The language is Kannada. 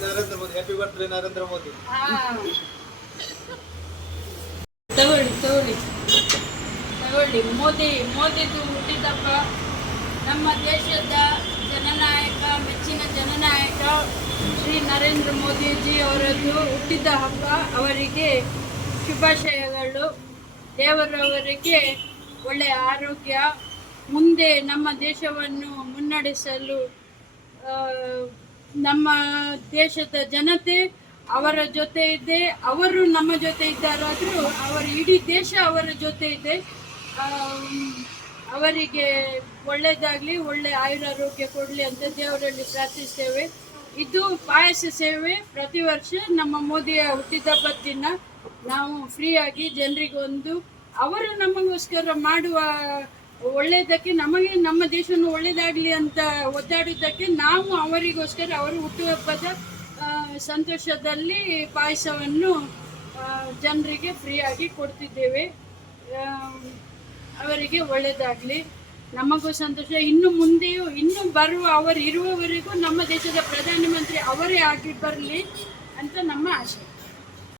Narendra Modi happy birthday Narendra Modi. ತಗೊಳ್ಳಿ ತಗೊಳ್ಳಿ. ತಗೊಳ್ಳಿ. ಮೋದಿ ಮೋದಿದು ಹುಟ್ಟಿದಪ್ಪ. ನಮ್ಮ ದೇಶದ ನರೇಂದ್ರ ಮೋದಿಜಿ ಅವರದ್ದು ಹುಟ್ಟಿದ ಹಬ್ಬ. ಅವರಿಗೆ ಶುಭಾಶಯಗಳು. ದೇವರವರಿಗೆ ಒಳ್ಳೆಯ ಆರೋಗ್ಯ. ಮುಂದೆ ನಮ್ಮ ದೇಶವನ್ನು ಮುನ್ನಡೆಸಲು ನಮ್ಮ ದೇಶದ ಜನತೆ ಅವರ ಜೊತೆ ಇದೆ. ಅವರು ನಮ್ಮ ಜೊತೆ ಇದ್ದಾರಾದರೂ ಅವರ ಇಡೀ ದೇಶ ಅವರ ಜೊತೆ ಇದೆ. ಅವರಿಗೆ ಒಳ್ಳೆಯದಾಗಲಿ, ಒಳ್ಳೆ ಆಯುರಾರೋಗ್ಯ ಕೊಡಲಿ ಅಂತ ದೇವರಲ್ಲಿ ಪ್ರಾರ್ಥಿಸ್ತೇವೆ. ಇದು ಪಾಯಸ ಸೇವೆ ಪ್ರತಿ ವರ್ಷ ನಮ್ಮ ಮೋದಿಯ ಹುಟ್ಟಿದಬ್ಬದ ದಿನ ನಾವು ಫ್ರೀಯಾಗಿ ಜನರಿಗೊಂದು ಅವರು ನಮಗೋಸ್ಕರ ಮಾಡುವ ಒಳ್ಳೆಯದಕ್ಕೆ ನಮಗೆ ನಮ್ಮ ದೇಶವನ್ನು ಒಳ್ಳೆಯದಾಗಲಿ ಅಂತ ಒದ್ದಾಡಿದ್ದಕ್ಕೆ ನಾವು ಅವರಿಗೋಸ್ಕರ ಅವರು ಹುಟ್ಟುಹಬ್ಬದ ಸಂತೋಷದಲ್ಲಿ ಪಾಯಸವನ್ನು ಜನರಿಗೆ ಫ್ರೀಯಾಗಿ ಕೊಡ್ತಿದ್ದೇವೆ. ಅವರಿಗೆ ಒಳ್ಳೆಯದಾಗಲಿ ನಮಗೂ ಸಂತೋಷ. ಇನ್ನು ಮುಂದೆಯೂ, ಇನ್ನು ಬರುವ ಅವರು ಇರುವವರೆಗೂ ನಮ್ಮ ದೇಶದ ಪ್ರಧಾನಮಂತ್ರಿ ಅವರೇ ಆಗಿ ಬರಲಿ ಅಂತ ನಮ್ಮ ಆಶೆ.